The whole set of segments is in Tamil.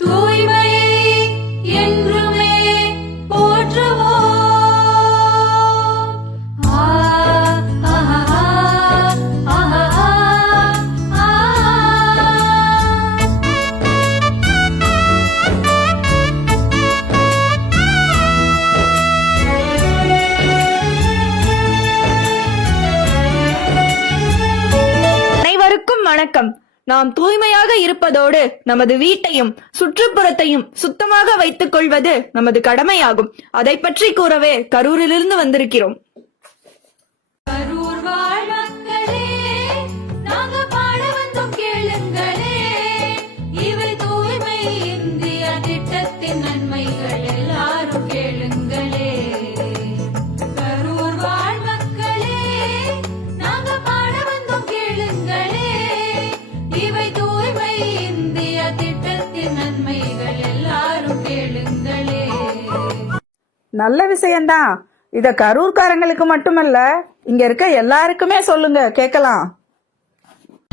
தூய்மையை என்றுமே போற்றுவோம். அனைவருக்கும் வணக்கம். நாம் தூய்மையாக இருப்பதோடு நமது வீட்டையும் சுற்றுப்புறத்தையும் சுத்தமாக வைத்துக் கொள்வது நமது கடமையாகும். அதை பற்றி கூறவே கரூரிலிருந்து வந்திருக்கிறோம். கரூர் வாழ் மக்களே, நாங்க பாட வந்தோம் கேளுங்களே. இவை தூய்மை இந்தியா திட்டத்தின் நன்மைகள் எல்லாரும் கேளுங்களே. கரூர் வாழ் மக்களே, நாங்க பாட வந்தோம் கேளுங்களே. இவை தூய்மை இந்தியா திட்டத்தின் நன்மைகள் எல்லாரும் கேளுங்களே. நல்ல விஷயம்தான். இத கரூர்காரங்களுக்கு மட்டுமல்ல, இங்க இருக்க எல்லாருக்குமே சொல்லுங்க, கேட்கலாம்.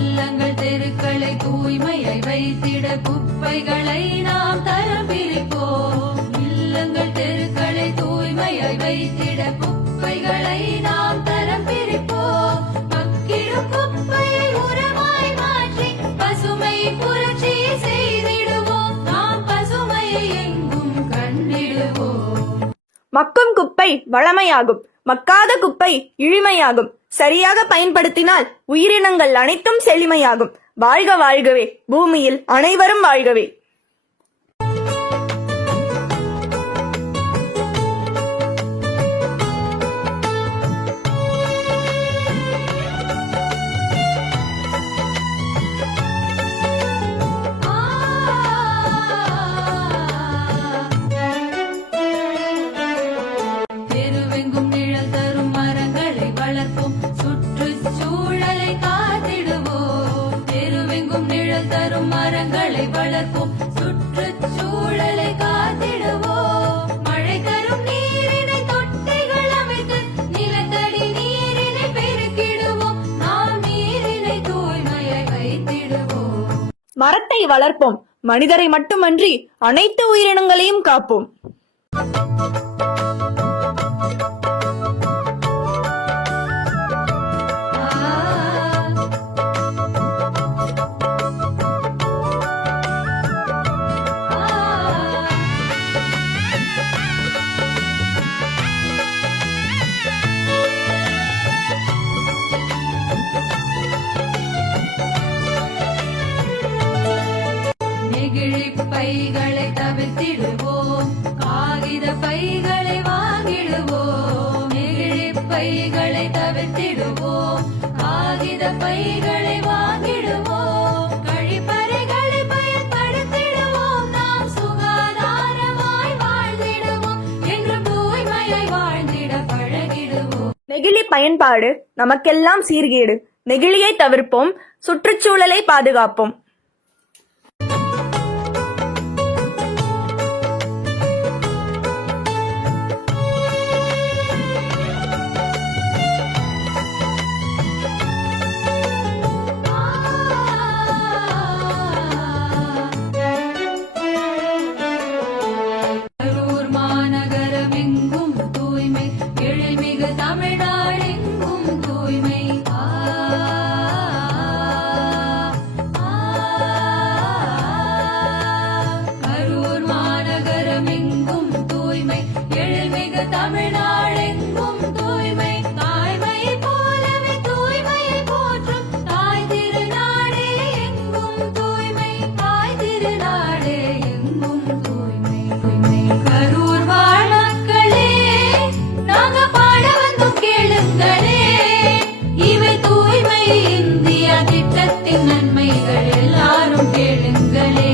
இல்லங்கள் தெருக்களை தூய்மையை வைத்திட குப்பைகளை நாம் தரம் பிரிப்போம். இல்லங்கள் தெருக்களை தூய்மையை வைத்திட குப்பைகளை நாம் தரம் பிரிப்போம். மக்கிடும் குப்பையை உரமாய் மாற்றி பசுமை புரட்சி செய்திடுவோம். நாம் பசுமையை எங்கும் கண்டிடுவோம். மக்கும் குப்பை வளமையாகும், மக்காத குப்பை இழிமையாகும். சரியாக பயன்படுத்தினால் உயிரினங்கள் அனைத்தும் செழுமையாகும். வாழ்க வாழ்கவே, பூமியில் அனைவரும் வாழ்கவே. தெருவெங்கும் நிழல் தரும் மரங்களை வளர்ப்போம், சுற்றுச்சூழலை காத்திடுவோம். தெருவெங்கும் நிழல் தரும் மரங்களை வளர்ப்போம், சுற்றுச்சூழலை காத்திடுவோம். மழை தரும் நீரினை தொட்டிகள் அமைத்து நிலத்தடி நீரினை பெருக்கிடுவோம். நாம் நீரினை தூய்மையை வைத்திடுவோம். மரத்தை வளர்ப்போம், மனிதரை மட்டுமன்றி அனைத்து உயிரினங்களையும் காப்போம். நெகிழி பைகளை தவிர்த்திடுவோம், காகித பைகளை வாங்கிடுவோம். நெகிழி பைகளை தவிர்த்திடுவோம், காகித பைகளை வாங்கிடுவோம். கழிப்பறைகளை பயன்படுத்திடுவோம், நாம் சுகாதாரமாய் வாழ்ந்திடுவோம். என்றும் தூய்மையை வாழ்ந்திட பழகிடுவோம். நெகிழி பயன்பாடு நமக்கெல்லாம் சீர்கேடு. நெகிழியை தவிர்ப்போம், சுற்றுச்சூழலை பாதுகாப்போம். கரூர் மாநகரமெங்கும் தூய்மை, எழில்மிகு தமிழ்நாடெங்கும் தூய்மை. கரூர் மாநகரமெங்கும் தூய்மை, எழில்மிகு தமிழ்நாடெங்கும் தூய்மை. தாய்மையை போலவே தூய்மையை போற்றும் தாய் திருநாடே எங்கும் தூய்மை. தாய் திருநாடே எங்கும் தூய்மை. கரூர் வாழ் மக்களே, நாங்க பாட வந்தோம் கேளுங்களே. இவை தூய்மை இந்தியா திட்டத்தின் நன்மைகள் எல்லாரும் கேளுங்களே.